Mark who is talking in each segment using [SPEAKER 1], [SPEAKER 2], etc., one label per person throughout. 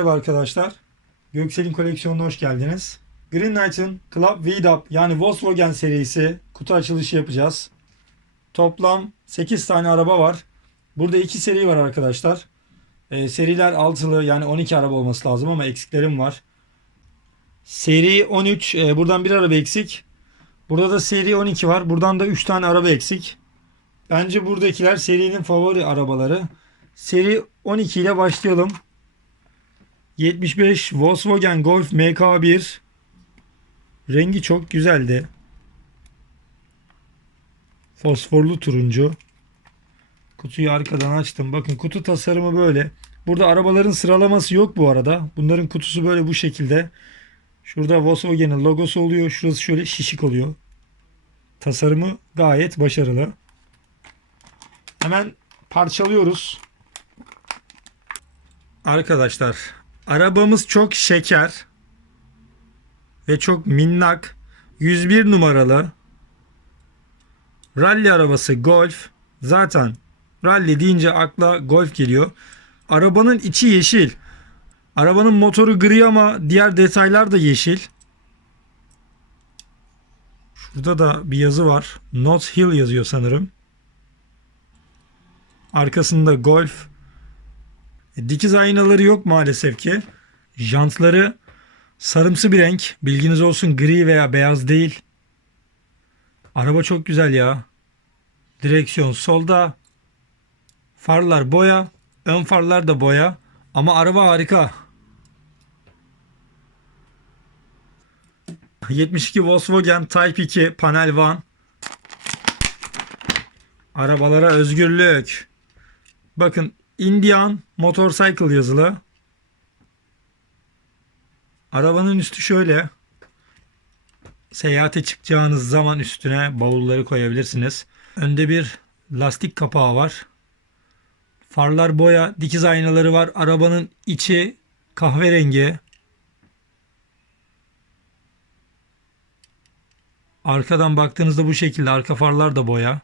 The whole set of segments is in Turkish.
[SPEAKER 1] merhaba arkadaşlar. Göksel'in koleksiyonuna hoş geldiniz. Green Knight'ın Club V-Dub yani Volkswagen serisi kutu açılışı yapacağız. Toplam 8 tane araba var. Burada 2 seri var arkadaşlar. Ee, seriler altılı yani 12 araba olması lazım ama eksiklerim var. Seri 13 e, buradan bir araba eksik. Burada da seri 12 var. Buradan da 3 tane araba eksik. Bence buradakiler serinin favori arabaları. Seri 12 ile başlayalım. 75 Volkswagen Golf MK1 rengi çok güzeldi. Fosforlu turuncu. Kutuyu arkadan açtım. Bakın kutu tasarımı böyle. Burada arabaların sıralaması yok bu arada. Bunların kutusu böyle bu şekilde. Şurada Volkswagen'in logosu oluyor. Şurası şöyle şişik oluyor. Tasarımı gayet başarılı. Hemen parçalıyoruz. Arkadaşlar arabamız çok şeker ve çok minnak 101 numaralı rally arabası Golf zaten rally deyince akla Golf geliyor. Arabanın içi yeşil. Arabanın motoru gri ama diğer detaylar da yeşil. Şurada da bir yazı var. Not Hill yazıyor sanırım. Arkasında Golf Dikiz aynaları yok maalesef ki. Jantları sarımsı bir renk. Bilginiz olsun gri veya beyaz değil. Araba çok güzel ya. Direksiyon solda. Farlar boya. Ön farlar da boya. Ama araba harika. 72 Volkswagen Type 2 panel van. Arabalara özgürlük. Bakın Indian Motorcycle yazılı. Arabanın üstü şöyle. Seyahate çıkacağınız zaman üstüne bavulları koyabilirsiniz. Önde bir lastik kapağı var. Farlar boya, dikiz aynaları var. Arabanın içi kahverengi. Arkadan baktığınızda bu şekilde arka farlar da boya.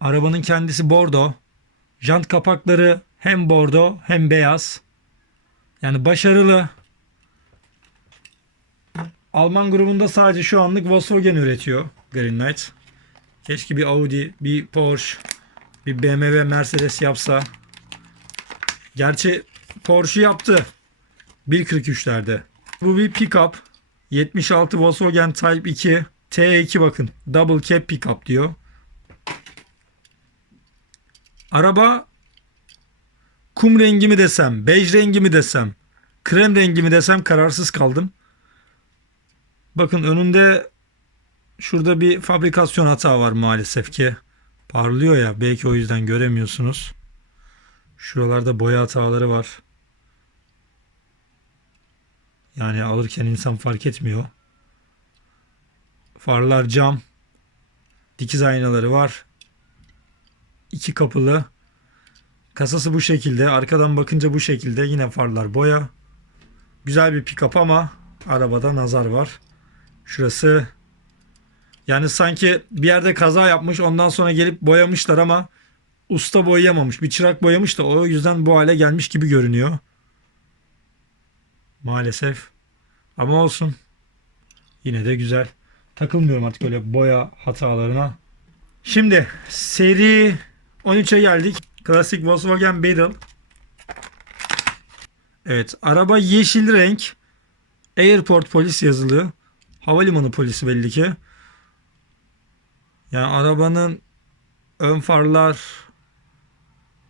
[SPEAKER 1] Arabanın kendisi bordo. Jant kapakları hem bordo hem beyaz. Yani başarılı. Alman grubunda sadece şu anlık Volkswagen üretiyor Green Knight. Keşke bir Audi, bir Porsche, bir BMW, Mercedes yapsa. Gerçi Porsche yaptı. 1.43'lerde. Bu bir pickup. 76 Volkswagen Type 2 T2 bakın. Double cab pickup diyor. Araba kum rengi mi desem, bej rengi mi desem, krem rengi mi desem kararsız kaldım. Bakın önünde şurada bir fabrikasyon hata var maalesef ki. Parlıyor ya belki o yüzden göremiyorsunuz. Şuralarda boya hataları var. Yani alırken insan fark etmiyor. Farlar cam. Dikiz aynaları var. İki kapılı. Kasası bu şekilde. Arkadan bakınca bu şekilde. Yine farlar boya. Güzel bir pick-up ama arabada nazar var. Şurası yani sanki bir yerde kaza yapmış ondan sonra gelip boyamışlar ama usta boyayamamış. Bir çırak boyamış da o yüzden bu hale gelmiş gibi görünüyor. Maalesef. Ama olsun. Yine de güzel. Takılmıyorum artık öyle boya hatalarına. Şimdi seri 13'e geldik. Klasik Volkswagen Beetle. Evet. Araba yeşil renk. Airport polis yazılı. Havalimanı polisi belli ki. Yani arabanın ön farlar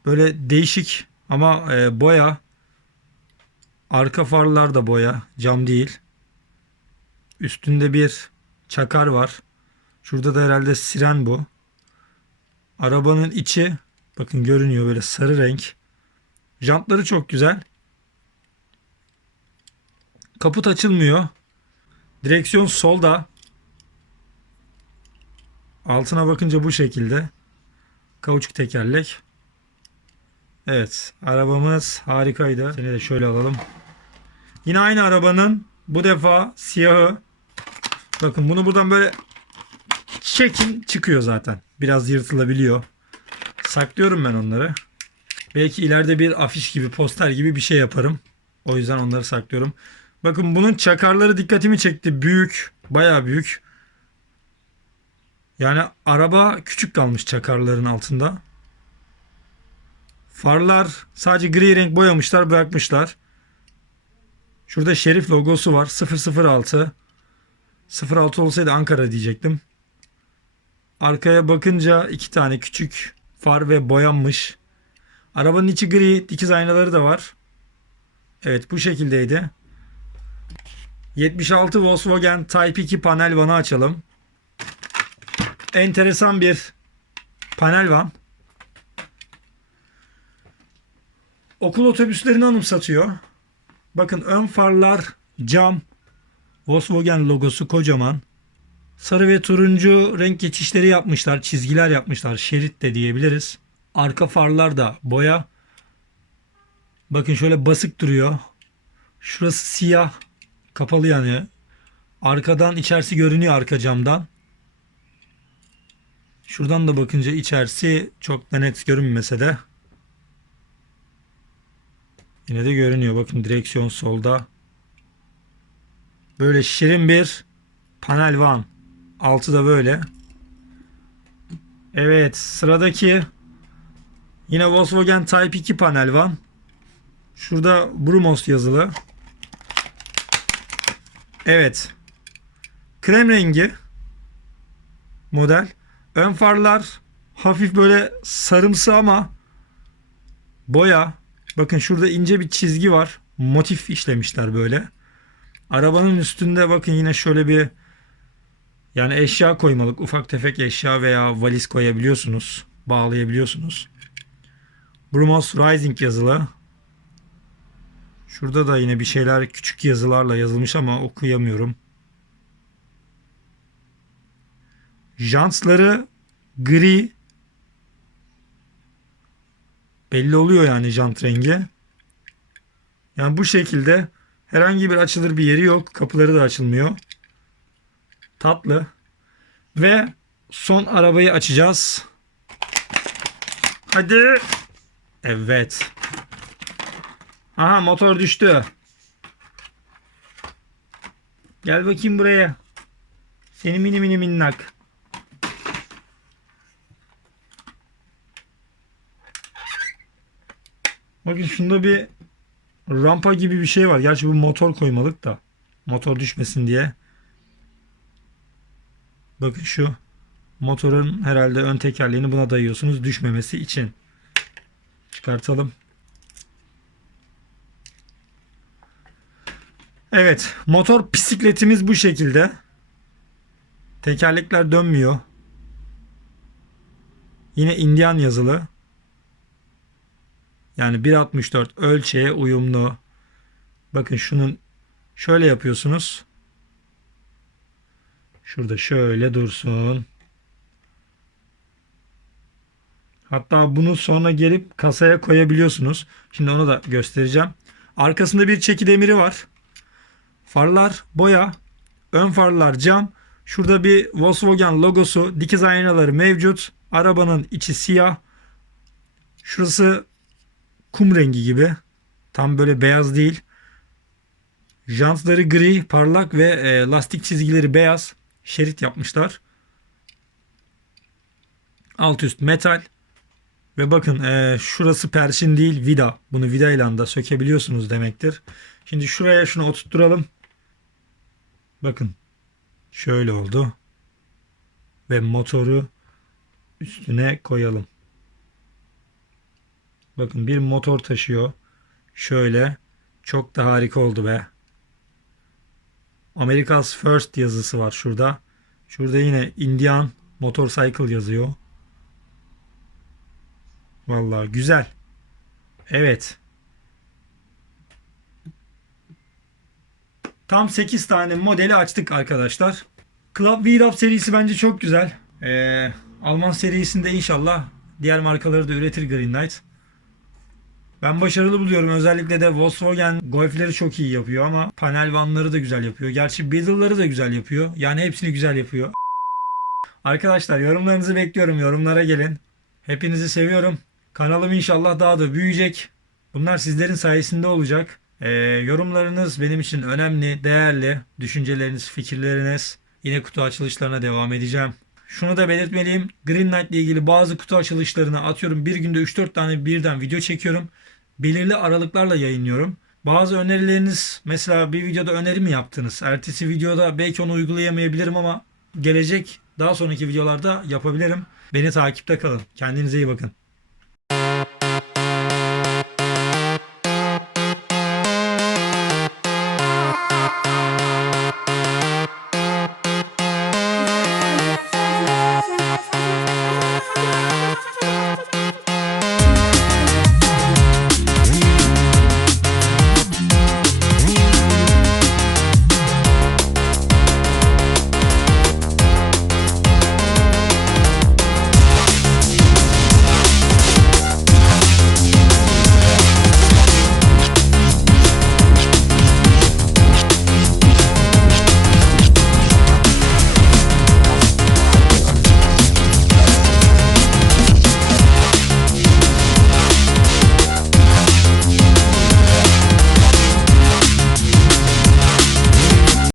[SPEAKER 1] böyle değişik ama e, boya. Arka farlar da boya. Cam değil. Üstünde bir çakar var. Şurada da herhalde siren bu. Arabanın içi bakın görünüyor böyle sarı renk. Jantları çok güzel. Kaput açılmıyor. Direksiyon solda. Altına bakınca bu şekilde. Kauçuk tekerlek. Evet. Arabamız harikaydı. Seni de şöyle alalım. Yine aynı arabanın bu defa siyahı. Bakın bunu buradan böyle çekin çıkıyor zaten. Biraz yırtılabiliyor. Saklıyorum ben onları. Belki ileride bir afiş gibi, poster gibi bir şey yaparım. O yüzden onları saklıyorum. Bakın bunun çakarları dikkatimi çekti. Büyük. Baya büyük. Yani araba küçük kalmış çakarların altında. Farlar sadece gri renk boyamışlar bırakmışlar. Şurada Şerif logosu var. 006. 06 olsaydı Ankara diyecektim. Arkaya bakınca iki tane küçük far ve boyanmış. Arabanın içi gri. Dikiz aynaları da var. Evet bu şekildeydi. 76 Volkswagen Type 2 panel vanı açalım. Enteresan bir panel van. Okul otobüslerini anımsatıyor. Bakın ön farlar cam. Volkswagen logosu kocaman. Sarı ve turuncu renk geçişleri yapmışlar. Çizgiler yapmışlar. Şerit de diyebiliriz. Arka farlar da boya. Bakın şöyle basık duruyor. Şurası siyah. Kapalı yani. Arkadan içerisi görünüyor arka camdan. Şuradan da bakınca içerisi çok da net görünmese de. Yine de görünüyor. Bakın direksiyon solda. Böyle şirin bir panel van. Altı da böyle. Evet sıradaki yine Volkswagen Type 2 panel van. Şurada Brumos yazılı. Evet. Krem rengi model. Ön farlar hafif böyle sarımsı ama boya. Bakın şurada ince bir çizgi var. Motif işlemişler böyle. Arabanın üstünde bakın yine şöyle bir yani eşya koymalık ufak tefek eşya veya valiz koyabiliyorsunuz. Bağlayabiliyorsunuz. Brumos Rising yazılı. Şurada da yine bir şeyler küçük yazılarla yazılmış ama okuyamıyorum. Jantları gri. Belli oluyor yani jant rengi. Yani bu şekilde herhangi bir açılır bir yeri yok. Kapıları da açılmıyor. Tatlı. Ve son arabayı açacağız. Hadi. Evet. Aha motor düştü. Gel bakayım buraya. Seni mini mini minnak. Bakın şunda bir rampa gibi bir şey var. Gerçi bu motor koymalık da. Motor düşmesin diye. Bakın şu. Motorun herhalde ön tekerleğini buna dayıyorsunuz düşmemesi için. Çıkartalım. Evet. Motor bisikletimiz bu şekilde. Tekerlekler dönmüyor. Yine Indian yazılı. Yani 1.64 ölçeğe uyumlu. Bakın şunun şöyle yapıyorsunuz. Şurada şöyle dursun. Hatta bunu sonra gelip kasaya koyabiliyorsunuz. Şimdi onu da göstereceğim. Arkasında bir çeki demiri var. Farlar boya. Ön farlar cam. Şurada bir Volkswagen logosu. Dikiz aynaları mevcut. Arabanın içi siyah. Şurası kum rengi gibi. Tam böyle beyaz değil. Jantları gri, parlak ve e, lastik çizgileri beyaz. Şerit yapmışlar. Alt üst metal. Ve bakın e, şurası perşin değil vida. Bunu vida ile de sökebiliyorsunuz demektir. Şimdi şuraya şunu oturtturalım. Bakın. Şöyle oldu. Ve motoru üstüne koyalım. Bakın bir motor taşıyor. Şöyle. Çok da harika oldu be. America's First yazısı var şurada. Şurada yine Indian Motorcycle yazıyor. Vallahi güzel. Evet. Tam 8 tane modeli açtık arkadaşlar. Club V-Dub serisi bence çok güzel. Ee, Alman serisinde inşallah diğer markaları da üretir Green Knight. Ben başarılı buluyorum. Özellikle de Volkswagen Golf'leri çok iyi yapıyor ama panel vanları da güzel yapıyor. Gerçi Beetle'ları da güzel yapıyor. Yani hepsini güzel yapıyor. Arkadaşlar yorumlarınızı bekliyorum. Yorumlara gelin. Hepinizi seviyorum. Kanalım inşallah daha da büyüyecek. Bunlar sizlerin sayesinde olacak. Ee, yorumlarınız benim için önemli, değerli. Düşünceleriniz, fikirleriniz. Yine kutu açılışlarına devam edeceğim. Şunu da belirtmeliyim. Green Knight ile ilgili bazı kutu açılışlarını atıyorum. Bir günde 3-4 tane birden video çekiyorum. Belirli aralıklarla yayınlıyorum. Bazı önerileriniz mesela bir videoda öneri mi yaptınız? Ertesi videoda belki onu uygulayamayabilirim ama gelecek daha sonraki videolarda yapabilirim. Beni takipte kalın. Kendinize iyi bakın.